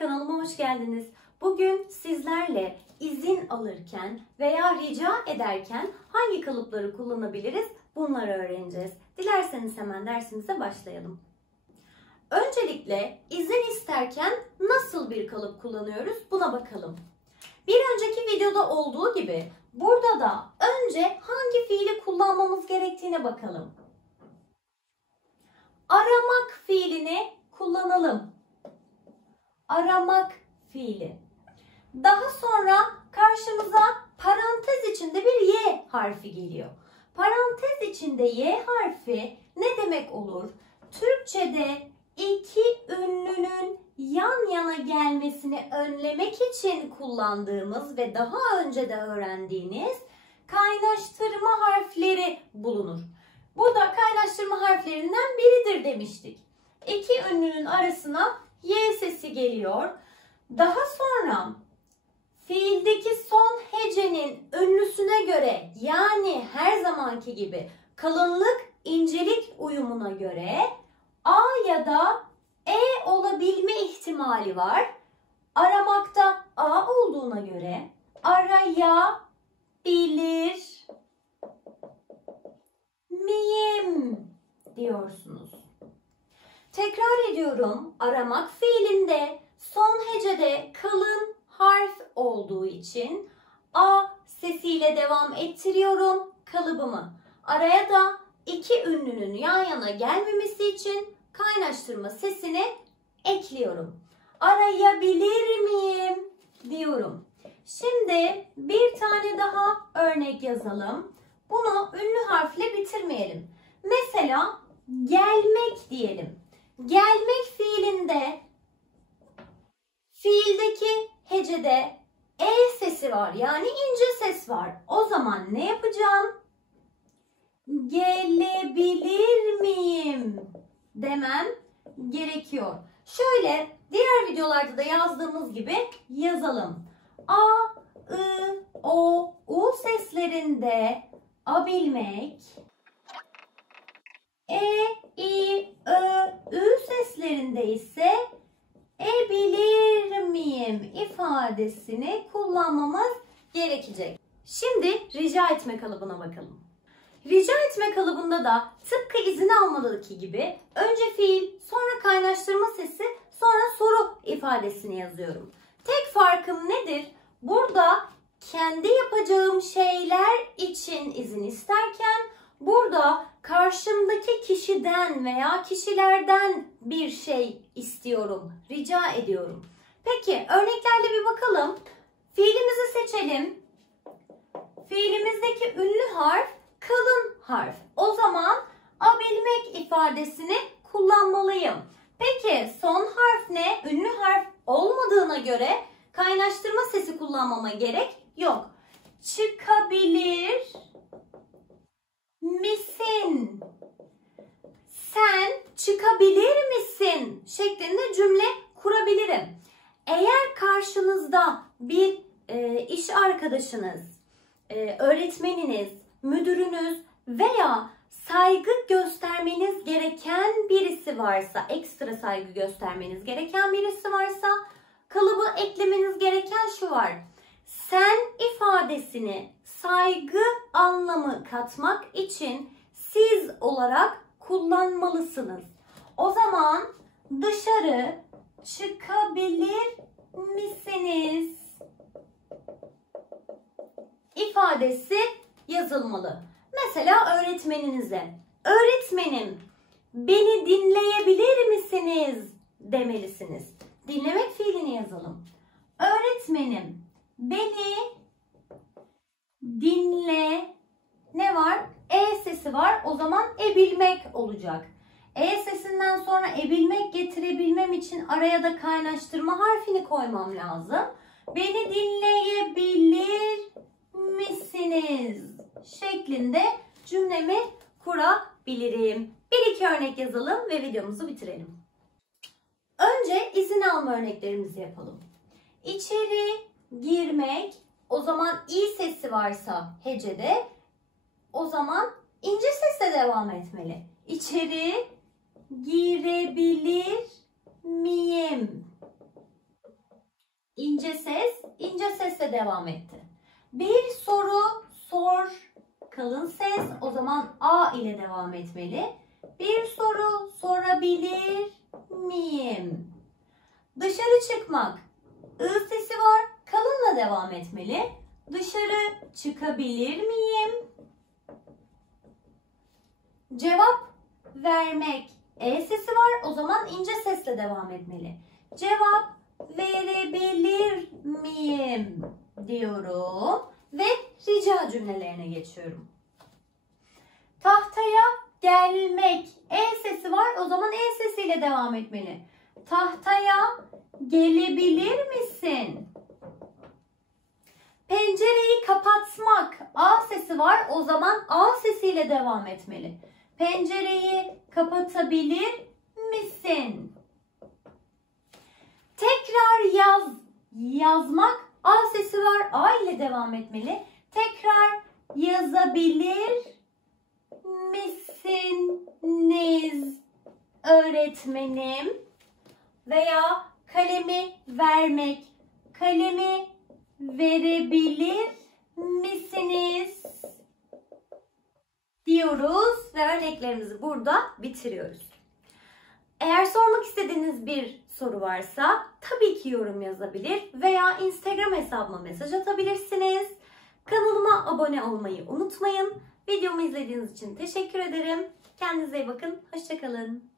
kanalıma hoş geldiniz. Bugün sizlerle izin alırken veya rica ederken hangi kalıpları kullanabiliriz bunları öğreneceğiz. Dilerseniz hemen dersimize başlayalım. Öncelikle izin isterken nasıl bir kalıp kullanıyoruz buna bakalım. Bir önceki videoda olduğu gibi burada da önce hangi fiili kullanmamız gerektiğine bakalım. Aramak fiilini kullanalım. Aramak fiili. Daha sonra karşımıza parantez içinde bir Y harfi geliyor. Parantez içinde Y harfi ne demek olur? Türkçe'de iki ünlünün yan yana gelmesini önlemek için kullandığımız ve daha önce de öğrendiğiniz kaynaştırma harfleri bulunur. Bu da kaynaştırma harflerinden biridir demiştik. İki ünlünün arasına Y sesi geliyor. Daha sonra fiildeki son hecenin ünlüsüne göre, yani her zamanki gibi kalınlık incelik uyumuna göre A ya da E olabilme ihtimali var. Aramakta A olduğuna göre arayabilir miyim diyorsunuz. Tekrar ediyorum. Aramak fiilinde son hecede kalın harf olduğu için A sesiyle devam ettiriyorum kalıbımı. Araya da iki ünlünün yan yana gelmemesi için kaynaştırma sesini ekliyorum. Arayabilir miyim diyorum. Şimdi bir tane daha örnek yazalım. Bunu ünlü harfle bitirmeyelim. Mesela gelmek diyelim. Gelmek fiilinde fiildeki hecede E sesi var, yani ince ses var. O zaman ne yapacağım? Gelebilir miyim demem gerekiyor. Şöyle diğer videolarda da yazdığımız gibi yazalım. A, I, O, U seslerinde abilmek, E, I, Ö, Ü seslerinde ise ebilir miyim ifadesini kullanmamız gerekecek. Şimdi rica etme kalıbına bakalım. Rica etme kalıbında da tıpkı izin almadaki gibi önce fiil, sonra kaynaştırma sesi, sonra soru ifadesini yazıyorum. Tek farkım nedir? Burada kendi yapacağım şeyler için izin isterken burada karşımdaki kişiden veya kişilerden bir şey istiyorum, rica ediyorum. Peki örneklerle bir bakalım. Fiilimizi seçelim. Fiilimizdeki ünlü harf kalın harf. O zaman abilmek ifadesini kullanmalıyım. Peki son harf ne? Ünlü harf olmadığına göre kaynaştırma sesi kullanmama gerek yok. Çıkabilir misin? Sen çıkabilir misin? Şeklinde cümle kurabilirim. Eğer karşınızda bir iş arkadaşınız, öğretmeniniz, müdürünüz veya saygı göstermeniz gereken birisi varsa, ekstra saygı göstermeniz gereken birisi varsa kalıbı eklemeniz gereken şu var. Sen ifadesini saygı anlamı katmak için siz olarak kullanmalısınız. O zaman dışarı çıkabilir misiniz ifadesi yazılmalı. Mesela öğretmeninize, öğretmenim beni dinleyebilir misiniz demelisiniz. Dinlemek fiilini yazalım. Öğretmenim beni dinle, ne var? E sesi var. O zaman ebilmek olacak. E sesinden sonra ebilmek getirebilmem için araya da kaynaştırma harfini koymam lazım. Beni dinleyebilir misiniz şeklinde cümlemi kurabilirim. Bir iki örnek yazalım ve videomuzu bitirelim. Önce izin alma örneklerimizi yapalım. İçeri girmek, o zaman i sesi varsa hecede, o zaman ince sesle devam etmeli. İçeri girebilir miyim? ince ses, ince sesle devam etti. Bir soru sor, kalın ses, o zaman A ile devam etmeli. Bir soru sorabilir miyim? Dışarı çıkmak, I sesi var, kalınla devam etmeli. Dışarı çıkabilir miyim? Cevap vermek, E sesi var, o zaman ince sesle devam etmeli. Cevap verebilir miyim diyorum ve rica cümlelerine geçiyorum. Tahtaya gelmek, E sesi var, o zaman E sesiyle devam etmeli. Tahtaya gelebilir misin? Pencereyi kapatmak, A sesi var, o zaman A sesiyle devam etmeli. Pencereyi kapatabilir misin? Tekrar yazmak, A sesi var, A ile devam etmeli. Tekrar yazabilir misiniz öğretmenim? Veya kalemi vermek, kalemi verebilir misiniz diyoruz ve örneklerimizi burada bitiriyoruz. Eğer sormak istediğiniz bir soru varsa tabii ki yorum yazabilir veya Instagram hesabıma mesaj atabilirsiniz. Kanalıma abone olmayı unutmayın. Videomu izlediğiniz için teşekkür ederim. Kendinize iyi bakın. Hoşça kalın.